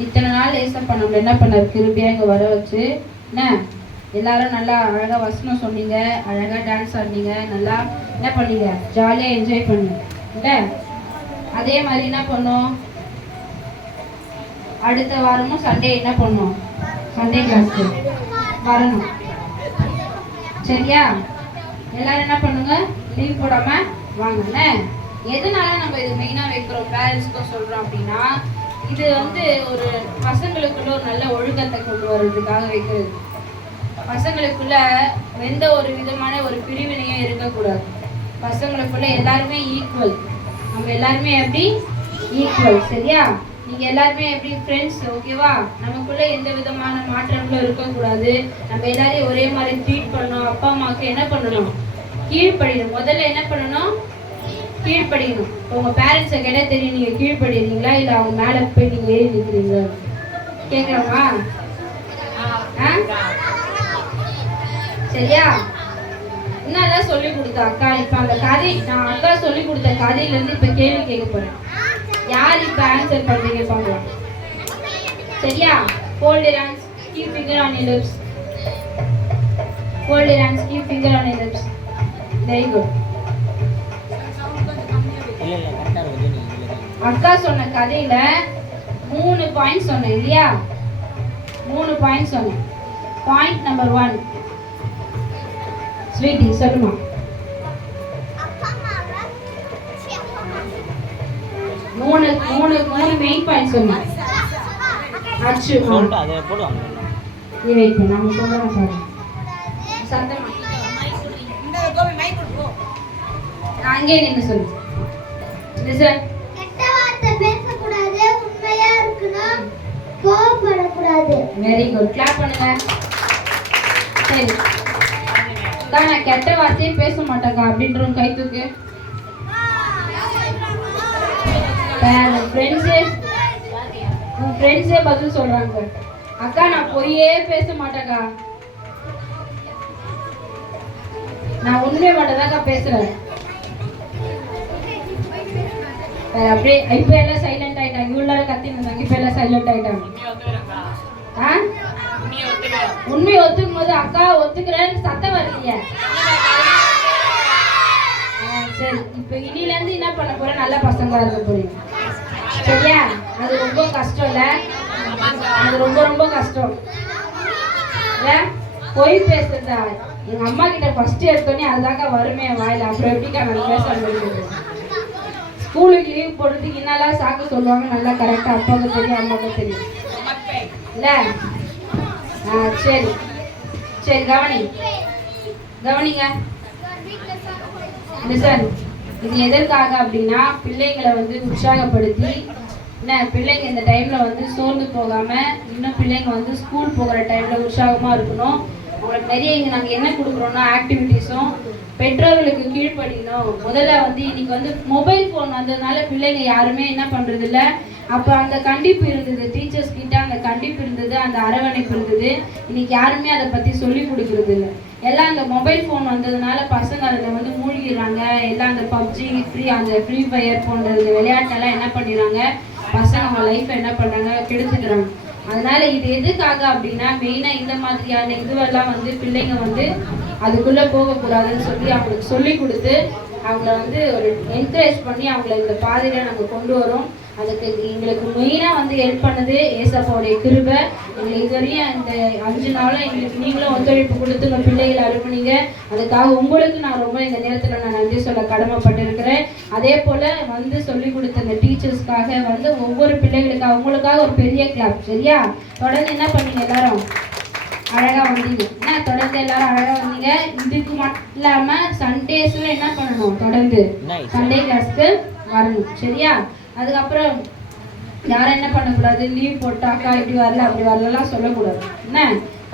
இத்தனை நாள் ஏசப்பா நம்ம என்ன பண்ணார்? கிருபையாக இங்கே வர வச்சு என்ன எல்லாரும் நல்லா அழகாக வசனம் சொன்னீங்க, அழகாக டான்ஸ் ஆடினீங்க, நல்லா என்ன பண்ணீங்க? ஜாலியாக என்ஜாய் பண்ணீங்க இல்லை? அதே மாதிரி என்ன பண்ணோம்? அடுத்த வாரமும் சண்டே என்ன பண்ணோம்? சண்டே கிளாஸ்க்கு வரணும். சரியா? எல்லாரும் என்ன பண்ணுங்க? லீவ் போடாம வாங்க. எதனால நம்ம இது மெயினா வைக்கிறோம், பேரண்ட்ஸ்க்கும் சொல்றோம் அப்படின்னா, இது ஒரு பசங்களுக்குள்ள ஒரு நல்ல ஒழுக்கத்தை கொண்டு வர்றதுக்காக வைக்கிறது. பசங்களுக்குள்ள எந்த ஒரு விதமான ஒரு பிரிவினையும் இருக்கக்கூடாது. பசங்களுக்குள்ள எல்லாருமே ஈக்குவல். நம்ம எல்லாருமே எப்படி ஈக்குவல். சரியா? நீங்க எல்லாருமே எப்படி ஃப்ரெண்ட்ஸ். ஓகேவா? நமக்குள்ள எந்த விதமான மாற்றங்களும் இருக்கக்கூடாது. நம்ம எல்லாரையும் ஒரே மாதிரி ட்ரீட் பண்ணணும். அப்பா அம்மாவுக்கு என்ன பண்ணணும்? கீழ்ப்படியணும். முதல்ல என்ன பண்ணணும்? கீழ்ப்படியணும். உங்க பேரண்ட்ஸை கேட்டால் தெரியும் நீங்க கீழ்ப்படிறீங்களா இல்லை அவங்க மேலே போய் நீங்க ஏறி நிற்கிறீங்களா? கேட்கலாமா? சரியா? என்னெல்லாம் சொல்லி கொடுத்தா அக்கா? இப்ப அந்த கதை நான் அக்கா சொல்லி கொடுத்த கதையில இருந்து இப்ப கேள்வி கேட்க போறேன். யார் இப்ப ஆன்சர் பண்றீங்க பாக்கலாம். சரியா? Hold your hands, keep finger on your lips. Hold your hands, keep finger on your lips. Very good. அக்கா சொன்ன கதையில 3 பாயிண்ட் சொன்னேன் இல்லையா? 3 பாயிண்ட் சொன்னேன். பாயிண்ட் நம்பர் 1 ஸ்வீட்டி சொல்லுமா. மூணு மெயின் பாயிண்ட் சொன்னேன். அச்சு அதை போடுவாங்க. நீ வெயிட் பண்ணு, நாம சொல்றோம் பாரு. சத்தமா இந்த கோபி மைக் கொடுப்போ. நான் அங்கே நின்னு சொல்லு. லிசன். கெட்ட வார்த்தை பேச கூடாது, உண்மையா இருக்கணும், கோபப்பட கூடாது. Very good. கிளாப் பண்ணுங்க. சரி. நான் கெட்ட வார்த்தையே பேச மாட்டேங்க அப்படின்றவங்க கை தூக்கு. ஃப்ரெண்ட்ஸே பதில் சொல்றாங்க. அக்கா நான் பொய்யே பேச மாட்டேக்கா, நான் உண்மையை மட்டும் தான்க்கா பேசுறேன். அப்படியே இப்ப எல்லாம் சைலண்ட் ஆயிட்டாங்க. இவ்வளவு கத்தி இருந்தாங்க, இப்ப எல்லாம் சைலண்ட் ஆயிட்டாங்க. உண்மையை ஒத்துக்கும் போது அக்கா ஒத்துக்கிறேன்னு சத்தம் வரலையே. சரி, இப்ப இனில இருந்து என்ன பண்ண போற? நல்ல பசங்களா இருக்க போறீங்க. சரியா? அது ரொம்ப கஷ்டம் இல்ல? அது ரொம்ப ரொம்ப கஷ்டம் இல்ல? பொய் பேசுறதா எங்க அம்மா கிட்ட ஃபர்ஸ்ட் எடுத்தோடனே அதுதாங்க வருமே வாயில. அப்புறம் எப்படிக்கா நான் பேச முடியுது? ஸ்கூலுக்கு லீவ் போடுறதுக்கு என்னெல்லாம் சாக்க சொல்லுவாங்க நல்லா கரெக்டா அப்பாவுக்கு தெரியும், அம்மாவுக்கு தெரியும் இல்ல? சரி சரி, கவனிங்க. லிசன். இது எதற்காக அப்படின்னா பிள்ளைங்களை உற்சாகப்படுத்தி என்ன, பிள்ளைங்க இந்த டைம்ல சோர்ந்து போகாம, இன்னும் பிள்ளைங்க ஸ்கூல் போகிற டைம்ல உற்சாகமா இருக்கணும். உங்களுக்கு நிறைய இங்க நாங்க என்ன கொடுக்குறோம்னா ஆக்டிவிட்டிஸும். பெற்றோர்களுக்கு கீழ்ப்படியணும். முதல்ல இன்னைக்கு மொபைல் போன் வந்ததுனால பிள்ளைங்க யாருமே என்ன பண்றது இல்லை. அப்போ அந்த கண்டிப்பு இருந்தது, டீச்சர்ஸ் கிட்ட அந்த கண்டிப்பு இருந்தது, அந்த அரவணைப்பு இருந்தது. இன்னைக்கு யாருமே அதை பத்தி சொல்லி கொடுக்கறது இல்லை. எல்லாம் அந்த மொபைல் ஃபோன் வந்ததுனால பசங்க அதில் மூழ்கிடுறாங்க. எல்லாம் அந்த பப்ஜி ஃப்ரீ ஃபயர் போன்ற விளையாட்டெல்லாம் என்ன பண்ணிடுறாங்க, பசங்க அவங்க லைஃப்பை என்ன பண்ணுறாங்க, கெடுத்துக்கிறாங்க. அதனால இது எதுக்காக அப்படின்னா மெயினாக இந்த மாதிரியான இதுவெல்லாம் பிள்ளைங்க அதுக்குள்ளே போகக்கூடாதுன்னு சொல்லி அவங்களுக்கு சொல்லி கொடுத்து அவங்கள ஒரு என்கரேஜ் பண்ணி அவங்கள இந்த பாதையில் நாங்கள் கொண்டு வரோம். அதுக்கு எங்களுக்கு மெயினாக ஹெல்ப் பண்ணது ஏசப்பாவுடைய கிருபை. எங்களுக்கு இதுவரையும் இந்த 5 நாளும் எங்களுக்கு நீங்களும் ஒத்துழைப்பு கொடுத்து உங்கள் பிள்ளைகளை அனுப்புனீங்க. அதுக்காக உங்களுக்கு நான் ரொம்ப இந்த நேரத்தில் நான் நன்றி சொல்ல கடமைப்பட்டிருக்கிறேன். அதே போல் சொல்லி கொடுத்த இந்த டீச்சர்ஸ்க்காக ஒவ்வொரு பிள்ளைகளுக்காக அவங்களுக்காக ஒரு பெரிய கிளாப். சரியா? தொடர்ந்து என்ன பண்ணீங்க? எல்லாரும் அழகாக வந்தீங்க. என்ன தொடர்ந்து எல்லாரும் அழகாக வந்தீங்க. இதுக்கு மட்டும் இல்லாமல் சண்டேஸ்ல என்ன பண்ணணும்? தொடர்ந்து சண்டே கிளாஸ்க்கு வரணும். சரியா? அதுக்கப்புறம் யாரும் என்ன பண்ணக்கூடாது, லீவ் போட்டாக்கா இப்படி வரல அப்படி வரலாம் சொல்லக்கூடாது. என்ன,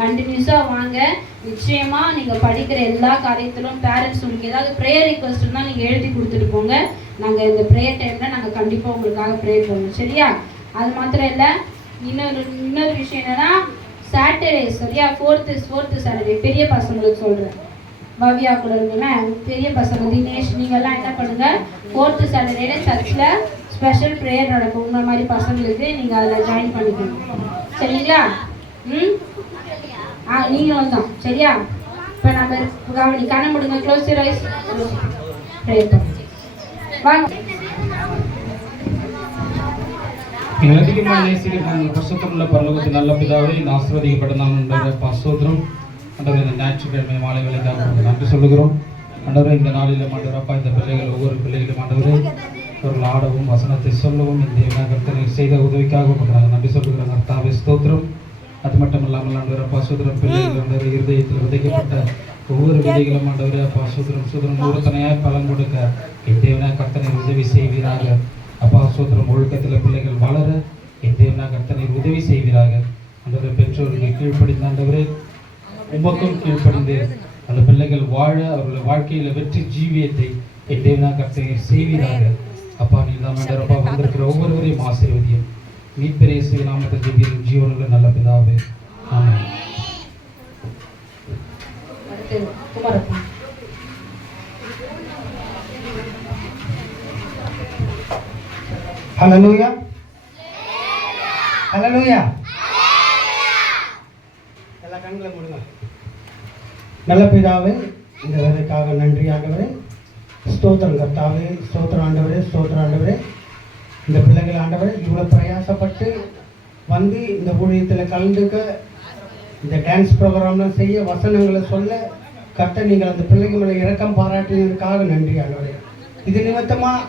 கண்டினியூஸாக வாங்க. நிச்சயமா நீங்கள் படிக்கிற எல்லா காரியத்திலும் பேரண்ட்ஸ் உங்களுக்கு ஏதாவது ப்ரேயர் ரிக்வஸ்ட் இருந்தால் நீங்கள் எழுதி கொடுத்துட்டு போங்க. நாங்கள் இந்த ப்ரேயர் டைமில் நாங்கள் கண்டிப்பாக உங்களுக்காக ப்ரேயர் பண்ணுவோம். சரியா? அது மாத்திரம் இல்லை, இன்னொரு விஷயம் என்னன்னா சாட்டர்டே. சரியா? ஃபோர்த்து சாட்டர்டே பெரிய பசங்களுக்கு சொல்கிறேன். பவ்யா கூட இருக்குன்னா பெரிய பசங்க, தினேஷ், நீங்கள்லாம் என்ன பண்ணுங்க, 4th சாட்டர்டே சர்ச்சில் ஸ்பெஷல் ப்ரேயர் நடக்கும். உங்களை மாதிரி பசங்களுக்கு நீங்கள் அதில் ஜாயின் பண்ணிக்கணும். சரிங்களா? நீங்களும் தான். சரியா? இப்போ நம்ம கவனி, கண்ணை முடிங்க, க்ளோஸ் யுவர் ஐஸ், ப்ரேயர் பண்ணுங்க. வாங்க. எங்கள் அதிகமாக நேசிக்கிற பரிசுத்தமுள்ள பரலோகத்தின் நல்ல பிதாவே, இந்த ஆசீர்வதிக்கப்பட்ட நாம் பாசோத்திரம் ஆண்டவரே, இந்த ஞாயிற்றுக்கிழமை மாலை வேலைக்காக நன்றி சொல்லுகிறோம். ஆண்டவரே, இந்த நாளில் ஆண்டவரப்பா இந்த பிள்ளைகள் ஒவ்வொரு பிள்ளைகளும் ஆண்டவரே அவர்கள் ஆடவும் வசனத்தை சொல்லவும் இந்த கர்த்தனை செய்த உதவிக்காக நாங்கள் நன்றி சொல்லுகிறோம். கர்த்தாவே ஸ்தோத்திரம். அது மட்டும் இல்லாமல் ஆண்டவரப்பா சூத்திரம் பிள்ளைகள் ஆண்டவரே இருதயத்தில் விதைக்கப்பட்ட ஒவ்வொரு விதைகளும் ஆண்டவரே அப்பா சூத்திரம் நூறுத்தனையாய் பலன் கொடுக்க என் தேவனாக கர்த்தனை உதவி செய்வீராக. அப்பா சூத்திரம் ஒழுக்கத்தில் பிள்ளைகள் வளர என் தேவனாக கர்த்தனை உதவி செய்வீராக. ஆண்டவரே, பெற்றோருக்கு கீழ்ப்படிந்த ஆண்டவரே உமக்கும் கீழ்ப்படிந்து அந்த பிள்ளைகள் வாழ அவர்கள் வாழ்க்கையில் வெற்றி ஜீவியத்தை என் தேவனாக கர்த்தனை செய்வீராக. அப்பா நீ தான் ஆண்டவரப்பா வந்திருக்கிற ஒவ்வொருவரையும் ஆசீர்வதியும். மீட்பெரிய இயேசு நாமத்தில் ஜெபிக்கிறேன் ஜீவனுள்ள நல்ல பிதாவே, ஆமென். ஹல்லேலூயா, ஹல்லேலூயா. எல்லா கண்களை மூடுங்க. நல்ல பிதாவே, இந்த வேலைக்காக நன்றி ஆண்டவரே. ஸ்தோத்திரம் கர்த்தாவே, ஸ்தோத்திரம் ஆண்டவரே, ஸ்தோத்திரம் ஆண்டவரே. இந்த பிள்ளைகள் ஆண்டவரே இவ்வளோ பிரயாசப்பட்டு வந்து இந்த ஊழியத்தில் கலந்துக்க, இந்த டான்ஸ் ப்ரோக்ராம்லாம் செய்ய, வசனங்களை சொல்ல கர்த்தர் நீங்கள் அந்த பிள்ளைங்க மேலே இரக்கம் பாராட்டினதுக்காக நன்றி ஆண்டவரே. இது நிமித்தமாக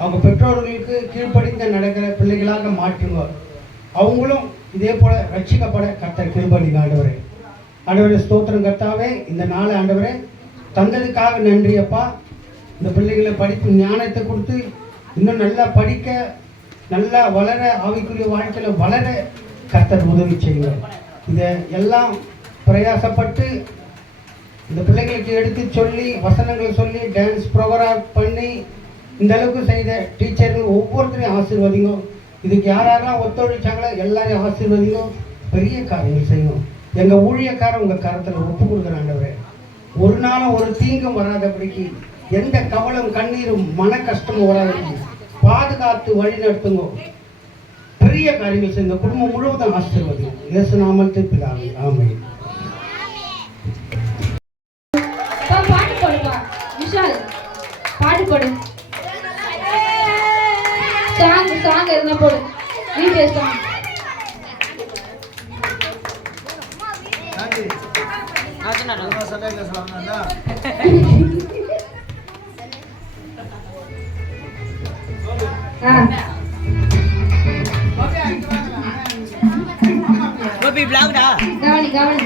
அவங்க பெற்றோர்களுக்கு கீழ்ப்படிந்து நடக்கிற பிள்ளைகளாக மாற்றுங்க. அவங்களும் இதே போல் ரட்சிக்கப்பட கர்த்தர் கிருபைங்க ஆண்டவரே. ஆண்டவரே ஸ்தோத்திரம் கர்த்தாவே, இந்த நாள் ஆண்டவரே தந்ததுக்காக நன்றி அப்பா. இந்த பிள்ளைகளை படிப்பு ஞானத்தை கொடுத்து இன்னும் நல்லா படிக்க, நல்லா வளர, ஆவிக்குரிய வாழ்க்கையில் வளர கர்த்தர் உதவி செய்யுங்க. இதை எல்லாம் பிரயாசப்பட்டு இந்த பிள்ளைங்களுக்கு எடுத்து சொல்லி, வசனங்களை சொல்லி, டான்ஸ் ப்ரோக்ராம் பண்ணி இந்த அளவுக்கு செய்த டீச்சர்கள் ஒவ்வொருத்தரையும் ஆசீர்வதிங்க. இதுக்கு யாரெல்லாம் ஒத்துழைச்சாங்களோ எல்லாரையும் ஆசீர்வதிங்க. பெரிய காரியங்கள் செய்யணும். எங்கள் ஊழியக்காரன் உங்கள் கரத்தில் ஒப்பு கொடுக்குறாண்டவரே. ஒரு நாளும் ஒரு தீங்கும் வராதபடிக்கு, எந்த கவலும் கண்ணீரும் மன கஷ்டமும் வராதபடிக்கு பாதுகாத்து வழி நடத்துங்க. பெரிய காரியங்கள் செய்யுங்க. குடும்பம் முழுவதும் ஆசீர்வதிங்க. இயேசு நாமத்தில் பிதாவே, ஆமென். பாட்டு போடுப்பா விஷால், பாட்டு போடு. சாங் இருந்தா போடு. நீ பேசுமா? கவனி.